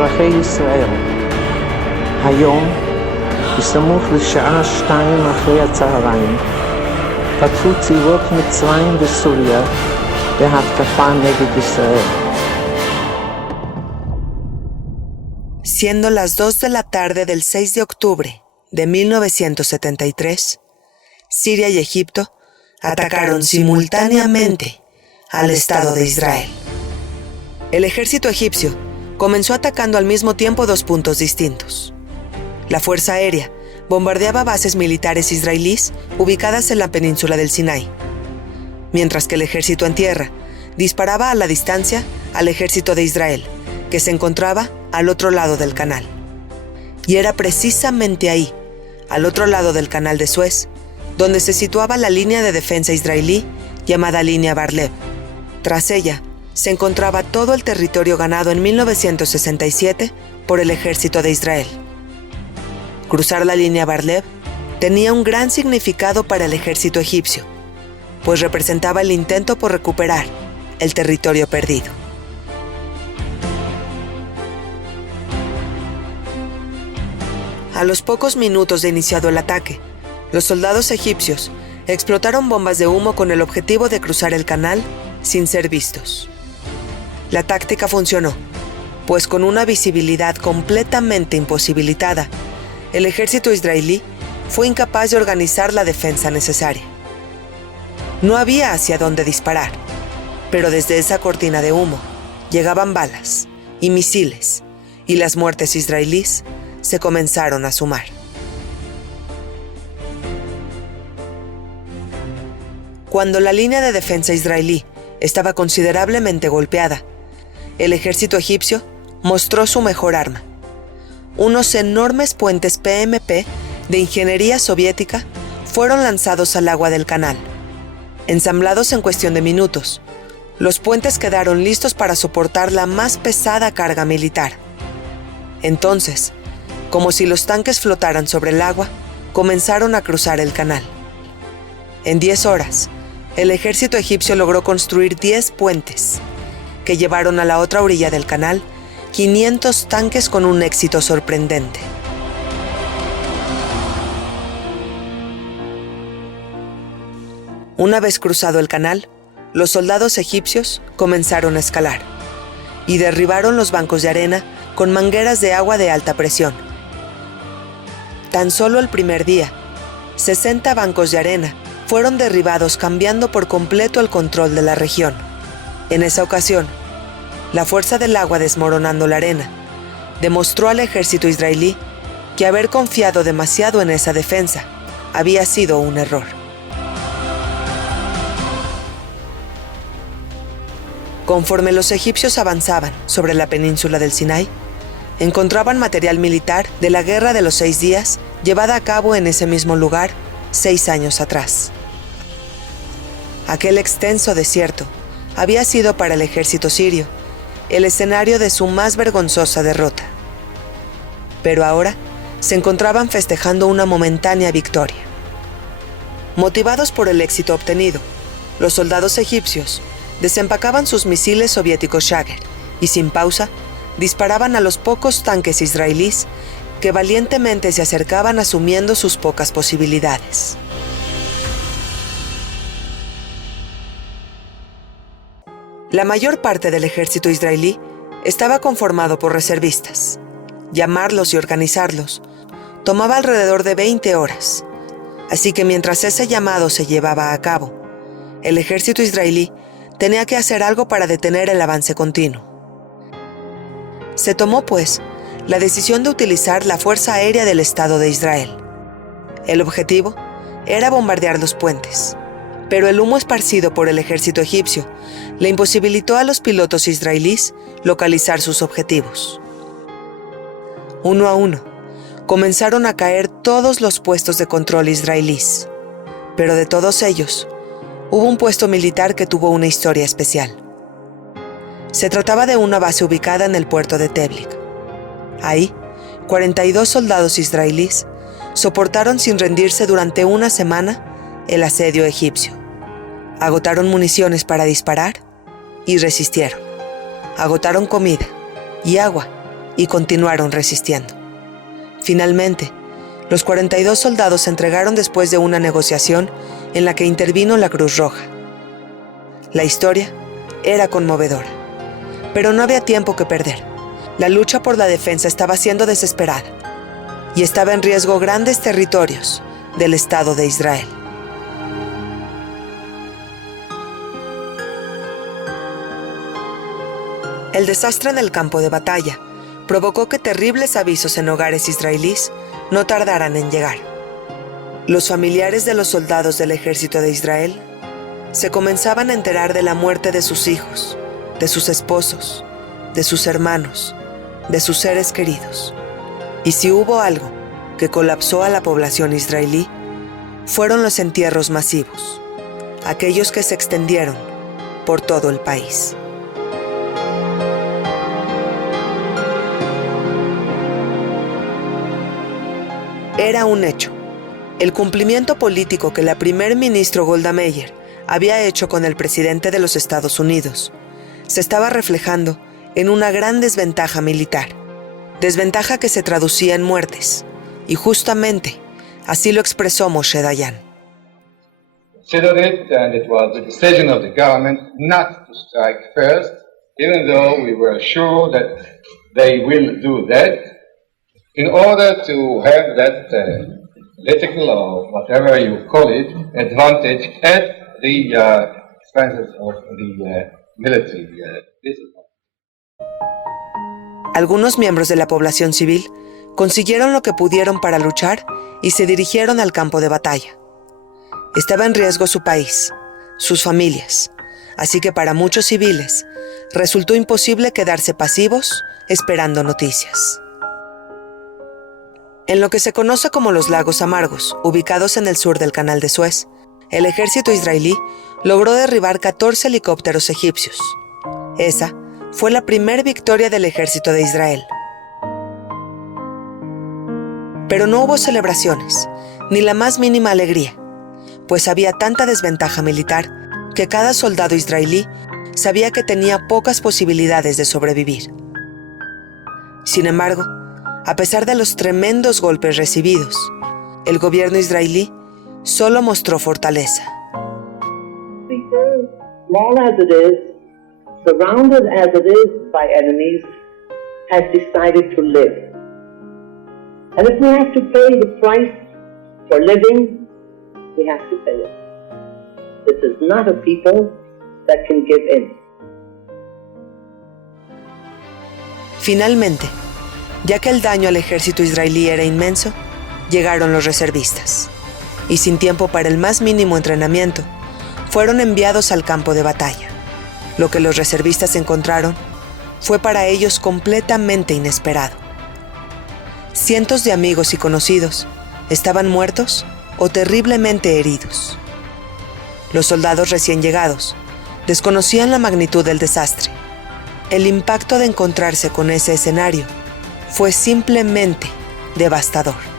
אזרחי ישראל. היום, בסמוך לשעה 2 אחרי הצהריים, פתחו צבאות מצרים וסוריה בהתקפה נגד ישראל. Siendo las 2 de la tarde del 6 de octubre de 1973, Siria y Egipto atacaron simultáneamente al Estado de Israel. El ejército egipcio comenzó atacando al mismo tiempo 2 puntos distintos. La Fuerza Aérea bombardeaba bases militares israelíes ubicadas en la península del Sinai, mientras que el ejército en tierra disparaba a la distancia al ejército de Israel, que se encontraba al otro lado del canal. Y era precisamente ahí, al otro lado del canal de Suez, donde se situaba la línea de defensa israelí llamada Línea Bar-Lev. Tras ella, se encontraba todo el territorio ganado en 1967 por el ejército de Israel. Cruzar la Línea Bar-Lev tenía un gran significado para el ejército egipcio, pues representaba el intento por recuperar el territorio perdido. A los pocos minutos de iniciado el ataque, los soldados egipcios explotaron bombas de humo con el objetivo de cruzar el canal sin ser vistos. La táctica funcionó, pues con una visibilidad completamente imposibilitada, el ejército israelí fue incapaz de organizar la defensa necesaria. No había hacia dónde disparar, pero desde esa cortina de humo llegaban balas y misiles, y las muertes israelíes se comenzaron a sumar. Cuando la línea de defensa israelí estaba considerablemente golpeada, el ejército egipcio mostró su mejor arma: unos enormes puentes PMP de ingeniería soviética fueron lanzados al agua del canal. Ensamblados en cuestión de minutos, los puentes quedaron listos para soportar la más pesada carga militar. Entonces, como si los tanques flotaran sobre el agua, comenzaron a cruzar el canal. En 10 horas, el ejército egipcio logró construir 10 puentes, que llevaron a la otra orilla del canal 500 tanques con un éxito sorprendente. Una vez cruzado el canal, los soldados egipcios comenzaron a escalar y derribaron los bancos de arena con mangueras de agua de alta presión. Tan solo el primer día, 60 bancos de arena fueron derribados, cambiando por completo el control de la región. En esa ocasión, la fuerza del agua desmoronando la arena demostró al ejército israelí que haber confiado demasiado en esa defensa había sido un error. Conforme los egipcios avanzaban sobre la península del Sinai, encontraban material militar de la Guerra de los 6 días llevada a cabo en ese mismo lugar 6 años atrás. Aquel extenso desierto había sido para el ejército sirio el escenario de su más vergonzosa derrota. Pero ahora se encontraban festejando una momentánea victoria. Motivados por el éxito obtenido, los soldados egipcios desempacaban sus misiles soviéticos Shager y sin pausa disparaban a los pocos tanques israelíes que valientemente se acercaban asumiendo sus pocas posibilidades. La mayor parte del ejército israelí estaba conformado por reservistas. Llamarlos y organizarlos tomaba alrededor de 20 horas, así que mientras ese llamado se llevaba a cabo, el ejército israelí tenía que hacer algo para detener el avance continuo. Se tomó, pues, la decisión de utilizar la Fuerza Aérea del Estado de Israel. El objetivo era bombardear los puentes, pero el humo esparcido por el ejército egipcio le imposibilitó a los pilotos israelíes localizar sus objetivos. Uno a uno, comenzaron a caer todos los puestos de control israelíes, pero de todos ellos, hubo un puesto militar que tuvo una historia especial. Se trataba de una base ubicada en el puerto de Teblik. Ahí, 42 soldados israelíes soportaron sin rendirse durante una semana el asedio egipcio. Agotaron municiones para disparar y resistieron. Agotaron comida y agua y continuaron resistiendo. Finalmente, los 42 soldados se entregaron después de una negociación en la que intervino la Cruz Roja. La historia era conmovedora, pero no había tiempo que perder. La lucha por la defensa estaba siendo desesperada y estaba en riesgo grandes territorios del Estado de Israel. El desastre en el campo de batalla provocó que terribles avisos en hogares israelíes no tardaran en llegar. Los familiares de los soldados del ejército de Israel se comenzaban a enterar de la muerte de sus hijos, de sus esposos, de sus hermanos, de sus seres queridos. Y si hubo algo que colapsó a la población israelí, fueron los entierros masivos, aquellos que se extendieron por todo el país. Era un hecho. El cumplimiento político que la primer ministro Golda Meir había hecho con el presidente de los Estados Unidos se estaba reflejando en una gran desventaja militar, desventaja que se traducía en muertes, y justamente así lo expresó Moshe Dayan. Considered it, and it was the decision of the government not to strike first, even though we were sure that they will do that, in order to have that political or whatever you call it advantage at the expenses of the military. Algunos miembros de la población civil consiguieron lo que pudieron para luchar y se dirigieron al campo de batalla. Estaba en riesgo su país, sus familias, así que para muchos civiles resultó imposible quedarse pasivos esperando noticias. En lo que se conoce como los Lagos Amargos, ubicados en el sur del Canal de Suez, el ejército israelí logró derribar 14 helicópteros egipcios. Esa fue la primera victoria del ejército de Israel. Pero no hubo celebraciones, ni la más mínima alegría, pues había tanta desventaja militar que cada soldado israelí sabía que tenía pocas posibilidades de sobrevivir. Sin embargo, a pesar de los tremendos golpes recibidos, el gobierno israelí solo mostró fortaleza. Small as it is, surrounded as it is by enemies, has decided to live. And if we have to pay the price for living, we have to pay it. This is not a people that can give in. Finalmente, ya que el daño al ejército israelí era inmenso, llegaron los reservistas, y sin tiempo para el más mínimo entrenamiento, fueron enviados al campo de batalla. Lo que los reservistas encontraron fue para ellos completamente inesperado. Cientos de amigos y conocidos estaban muertos o terriblemente heridos. Los soldados recién llegados desconocían la magnitud del desastre. El impacto de encontrarse con ese escenario fue simplemente devastador.